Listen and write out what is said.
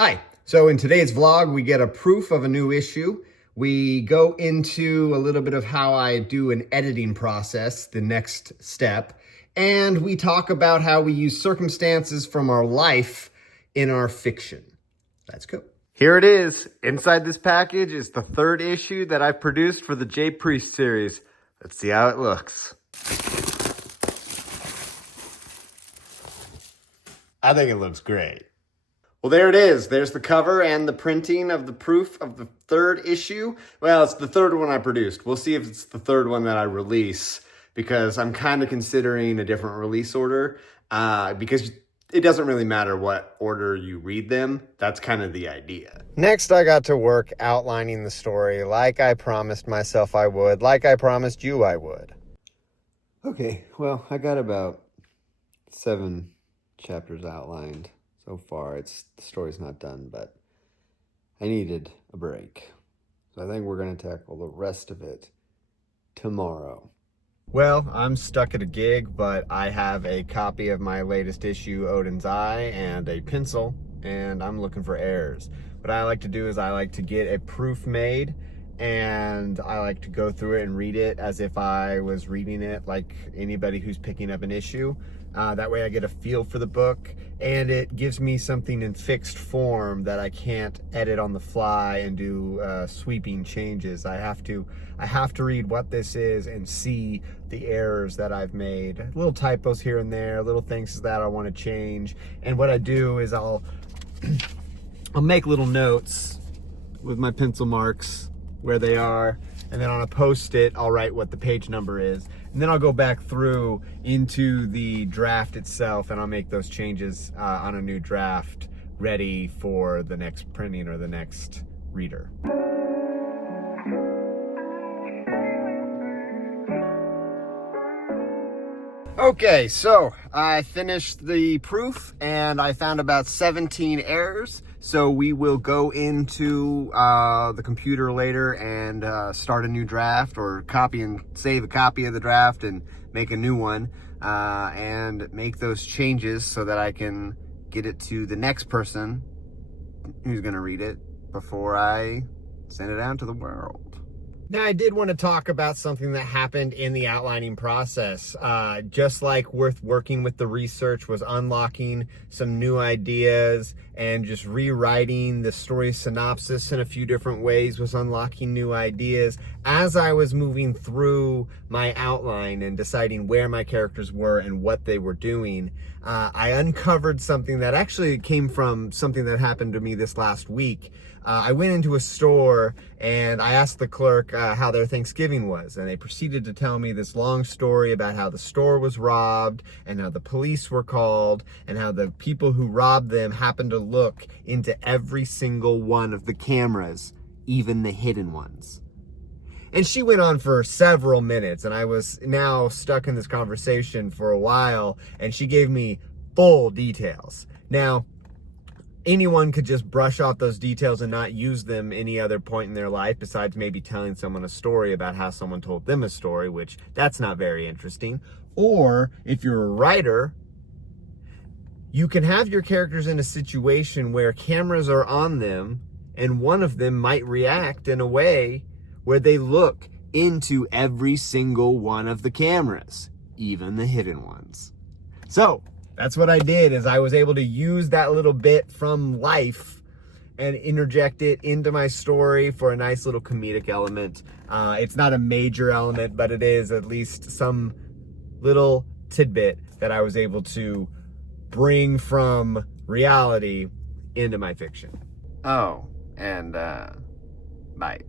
Hi. So in today's vlog, we get a proof of a new issue. We go into a little bit of how I do an editing process, the next step, and we talk about how we use circumstances from our life in our fiction. Let's go. Here it is. Inside this package is the third issue that I've produced for the Jay Priest series. Let's see how it looks. I think it looks great. Well, there it is. There's the cover and the printing of the proof of the third issue. Well, it's the third one I produced. We'll see if it's the third one that I release, because I'm kind of considering a different release order, because it doesn't really matter what order you read them. That's kind of the idea. Next, I got to work outlining the story like I promised myself I would, like I promised you I would. Okay, well, I got about 7 chapters outlined. So far, the story's not done, but I needed a break. So I think we're going to tackle the rest of it tomorrow. Well, I'm stuck at a gig, but I have a copy of my latest issue, Odin's Eye, and a pencil, and I'm looking for errors. What I like to do is I like to get a proof made, and I like to go through it and read it as if I was reading it like anybody who's picking up an issue. That way I get a feel for the book, and it gives me something in fixed form that I can't edit on the fly and do sweeping changes. I have to read what this is and see the errors that I've made. Little typos here and there, little things that I want to change. And what I do is I'll make little notes with my pencil marks where they are, and then on a post-it, I'll write what the page number is. And then I'll go back through into the draft itself, and I'll make those changes on a new draft ready for the next printing or the next reader. Okay, so I finished the proof and I found about 17 errors. So we will go into the computer later and start a new draft, or copy and save a copy of the draft and make a new one, and make those changes so that I can get it to the next person who's gonna read it before I send it out to the world. Now, I did want to talk about something that happened in the outlining process. Just like working with the research was unlocking some new ideas, and just rewriting the story synopsis in a few different ways was unlocking new ideas. As I was moving through my outline and deciding where my characters were and what they were doing, I uncovered something that actually came from something that happened to me this last week. I went into a store and I asked the clerk how their Thanksgiving was, and they proceeded to tell me this long story about how the store was robbed and how the police were called and how the people who robbed them happened to look into every single one of the cameras, even the hidden ones. And she went on for several minutes, and I was now stuck in this conversation for a while, and she gave me full details. Now, anyone could just brush off those details and not use them any other point in their life, besides maybe telling someone a story about how someone told them a story, which that's not very interesting. Or if you're a writer, you can have your characters in a situation where cameras are on them, and one of them might react in a way where they look into every single one of the cameras, even the hidden ones. So that's what I did, is I was able to use that little bit from life and interject it into my story for a nice little comedic element. It's not a major element, but it is at least some little tidbit that I was able to bring from reality into my fiction. Oh, and bye.